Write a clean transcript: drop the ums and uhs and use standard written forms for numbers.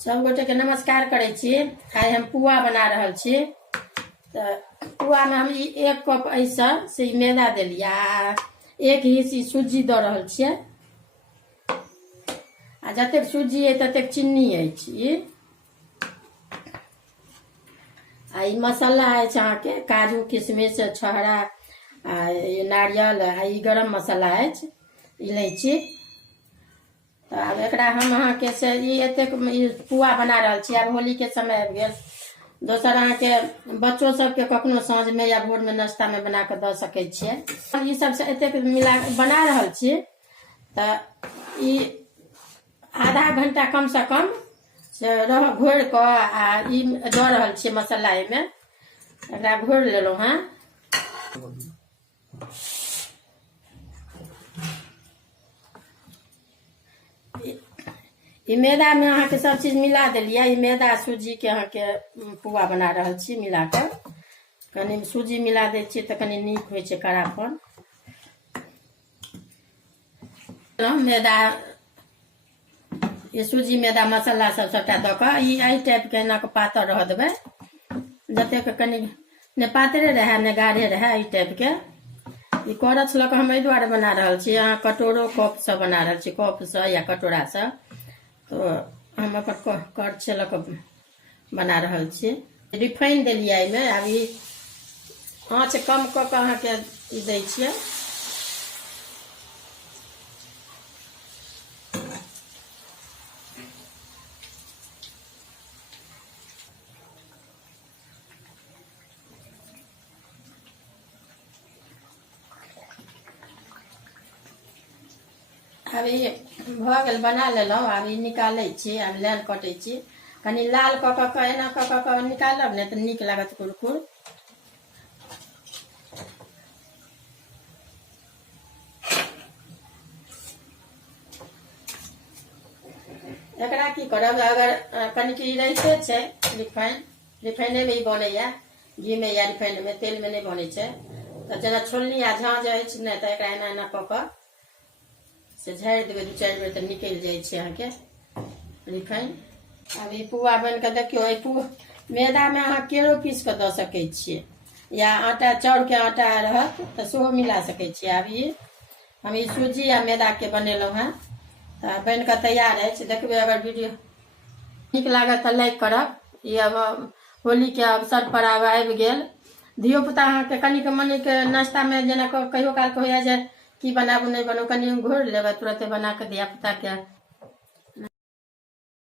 सब गोटे के नमस्कार करै छी। आइ हम पुआ बना रहल छी। तो पुआ में हम एक कप ऐसा से मैदा देलिए आ एक हिस्सी सूजी द रहल छियै आ जतेक सूजी है ततेक चीनी है। आ मसाला है अहाँ के काजू किशमिश छोहरा आ नारियल आ गरम मसाला है इलायची। तो अब एकरा हम अहाँ के से एतेक पुआ बना रहल छी। अब होली के समय आबि गेल। दोसर अहाँ के बच्चों सब के कखनो साँझ में या भोर में नाश्ता में बना के द सकै छियै। ई सब से एतेक मिला बना रहल छी तो ई आधा घंटा कम से कम से रह घोर के आ ई द रहल छी मसाला में। एकरा घोर लेलहुँ हैं। ई मैदा में अहाँ के सब चीज मिला देलिए। ई मैदा सूजी के अहाँ के पुआ बना रहल छी मिला के। कनी सूजी मिला दै छी तो कनी नीक होइ छै करापन। मैदा ये सूजी मैदा मसाला सब सबटा द के ई एहि टाइप के एना के पातर रह देबै। जतेक कनी ने पातरे रहे ने गाढ़े रहे ई टाइप के। ई करछ लऽ के हम एहि दुआरे बना रहल छी। अहाँ कटोरो कप से बना रहल छी, कप से या कटोरा से। तो हम अपन करछ लऽ के बना रहल छी। रिफाइन देलिए एहिमे। आब ई आँच कम कऽ के अहाँ के ई दै छियै। अब ई भ गेल बना लेलहुँ। आब ई निकालै छी। आब लाइन कटै छी। कनी लाल कऽ कऽ एना कऽ कऽ निकालब ने तो नीक लागत कुरकुर। एकरा की करब अगर कनिक ई रहिते छै रिफाइने में ई बनैया। घी में या रिफाइन में, तेल में नहीं बनै छै। तो जेना छोलनी आ झाँझ अछि ने तो एकरा एना एना कऽ कऽ से झाड़ि देबै 2-4 बेर तो निकलि जाइ छै अहाँ के रिफाइन। अब ई पुआ बन के देखियो। मैदा में अहाँ केरो पीस के द सकै छियै या आटा चाउर के आटा रहत तो सेहो मिला सकै छियै। अब ई हम ई सूजी आ मैदा के बनेलहुँ हैं तो बन के तैयार है। देखबे अगर वीडियो नीक लागत तो लाइक करब। ई अब होली के अवसर पर आबि गेल। धियो पुता अहाँ के कनिक मनिक नाश्ता में जेना कहियो काल के होइया जे की बनाबू नहीं बनाबू कनी घोर लेबै तुरंते बना के धिया पुता के